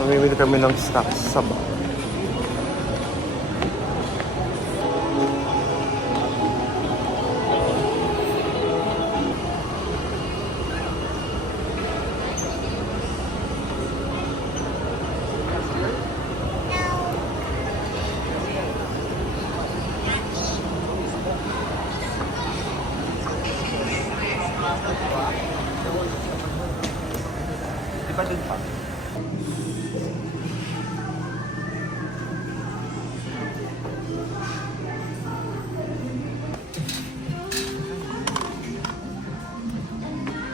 Mamimili kami ng snacks sa bar. Diba dun pa?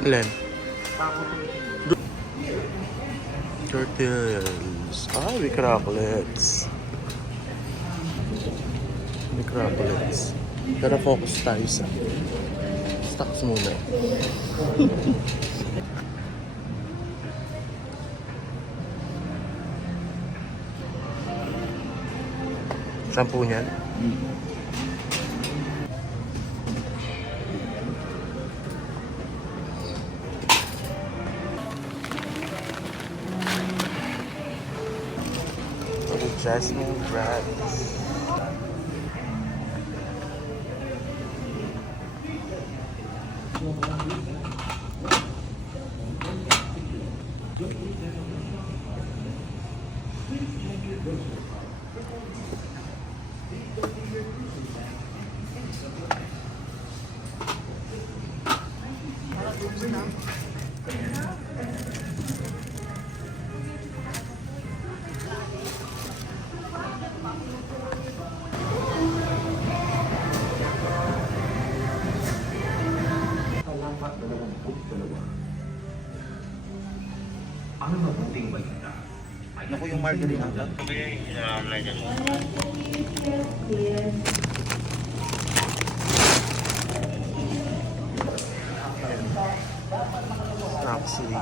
Len. Turtles. Ah, may cracklets. May cracklets. Pero focus tayo sa stocks muna. Shampoo niyan? Jasmine Rice. Ano mabuting balita? Naku yung margarine lang. Snacks din.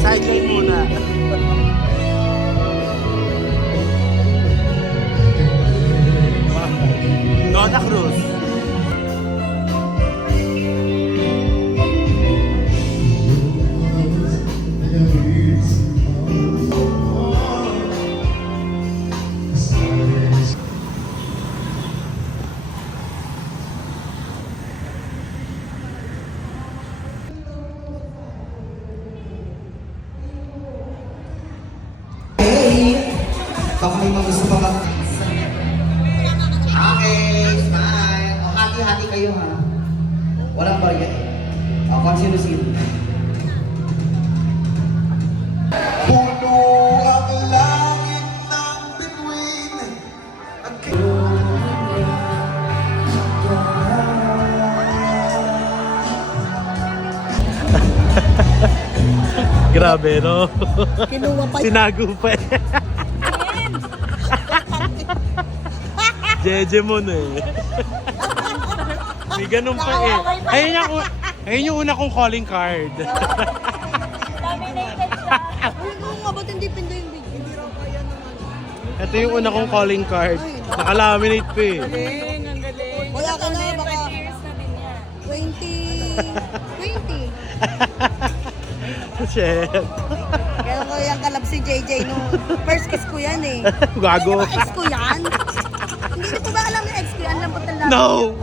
Sideline muna. Donna Cruz. Baka may mga gusto pa ba? Okay, smile. O, hati-hati kayo ha. Walang barya. Kung sino-sino. Puno ang langit ng bituin at Grabe, no? Kinuha pa Sinago pa eh. Jeje mo na eh. May ganun pa eh. Ayun yung una kong calling card. Laminated siya. Uy, oo nga, ba't hindi pindo yung video? Hindi raw kaya naman. Ito yung una kong calling card. Nakalaminate pa eh. Galing, ang galing. Wala ka na, baka 20 years na din yan. 20. Shit. Kaya ko yung kalab si JJ no. First kiss ko yan eh. Gago. Ex ko yan? Hindi ko ba alam yung ex ko yan? Lambot ng labi. No!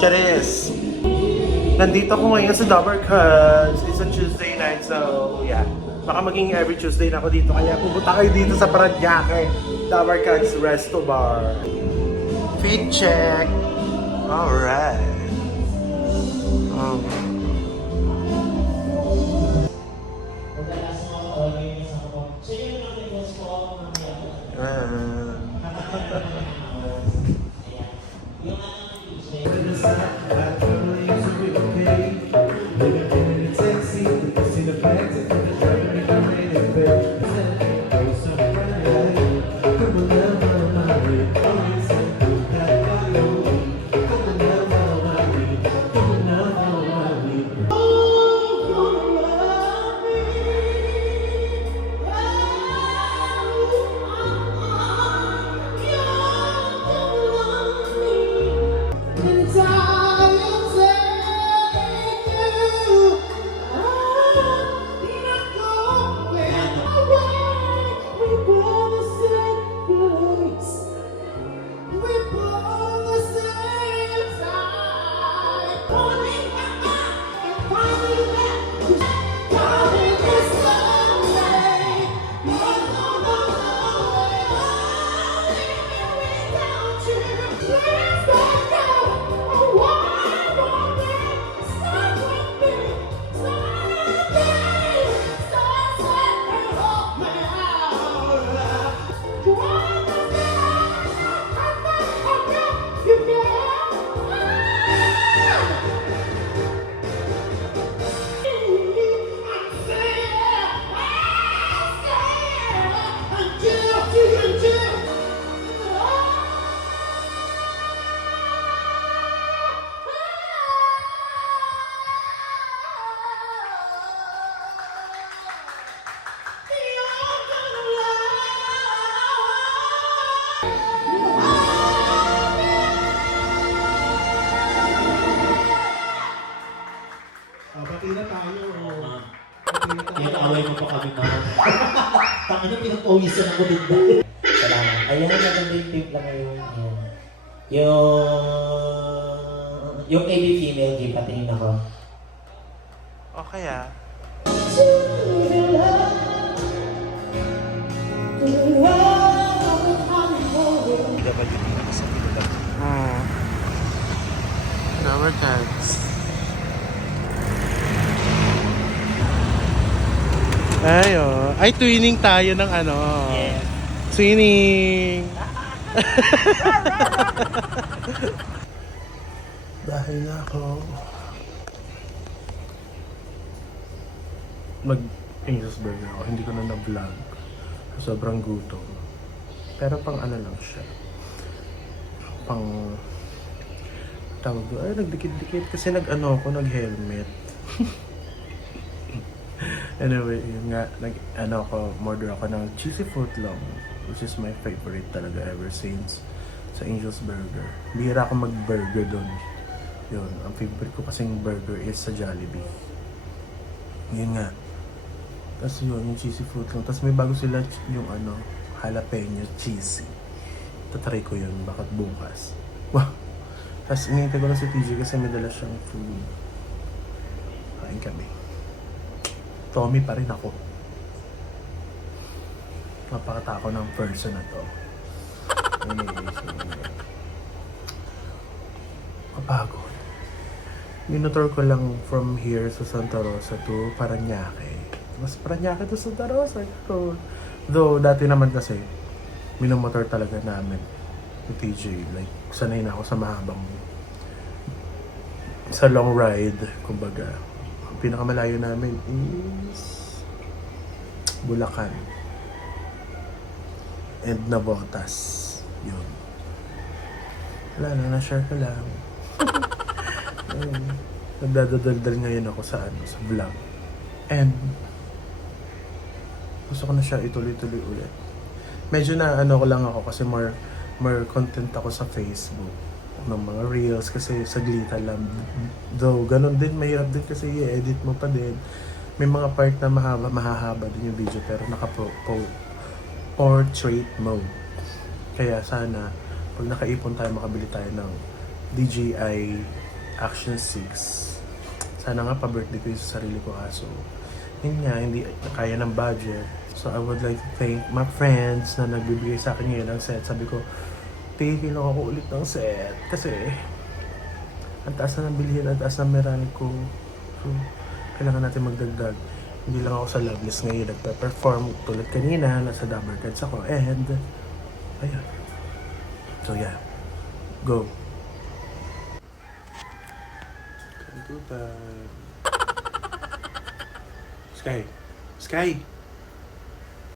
Charis! Nandito ko ngayon sa Dabber Cubs. It's a Tuesday night, so yeah. Baka maging every Tuesday na ako dito. Kaya pupunta kayo dito sa Parañaque. Dabber Cubs Resto Bar. Fit check! Alright. akin yung pinag-pawisan ako din. Salamat. Ayan, maganda yung timpla ngayon. Ayan. Yung AB female game, patingin ako. Okay ah. Flower cats. Ay, oh. Ay, twinning tayo ng ano. Yes. Twinning. Dahil na ako mag-Angel's Burger ako. Hindi ko na na-vlog. Sobrang gutom. Pero pang ano lang siya. Pang tawag doon. Ay, nagdikit-dikit. Kasi nag-ano ako, nag-helmet. Anyway, yun nga, order ako ng cheesy footlong, which is my favorite talaga ever since sa Angel's Burger. Bihira ako mag-burger doon. Yun, ang favorite ko kasing burger is sa Jollibee. Yun nga. Tapos yun, yung cheesy footlong. Tapos may bago sila yung jalapeno cheesy. Tatry ko yun, bakit bukas. Wow! Tapos inintay ko lang si TJ kasi may dala siyang food. Kain kami. Tommy pa rin ako. Napakatako ng person na to. Anyways, kapagod. Minutor ko lang from here sa Santa Rosa to Parañaque. Mas Parañaque to Santa Rosa. Though, dati naman kasi, minumotor talaga namin ni TJ. Like, sanay na ako sa mahabang sa long ride, kumbaga. Pinakamalayo namin is Bulacan and Navotas. Yun. Wala na, na-share ko lang. Nagdadadaldal ngayon ako sa vlog. And gusto ko na siya ituloy-tuloy ulit. Medyo na ko lang ako kasi more content ako sa Facebook ng mga reels kasi saglitan lang. Though, ganun din, mahirap din kasi i-edit mo pa din. May mga part na mahahaba din yung video pero naka-portrait mode. Kaya sana, pag nakaipon tayo, makabili tayo ng DJI Action 6. Sana nga pa-birthday ko yung sa sarili ko kaso. Yun nga, hindi kaya ng budget. So, I would like to thank my friends na nagbibigay sa akin ngayon ng set. Sabi ko, tigil ako ulit ng set kasi ang taas na ng bilihin, ang taas na meron ko. So, kailangan natin magdagdag. Hindi lang ako sa Loveless ngayon nagpa-perform tulad kanina, nasa Dabber Cards ako and ayun. So yeah, go. Sky! Sky!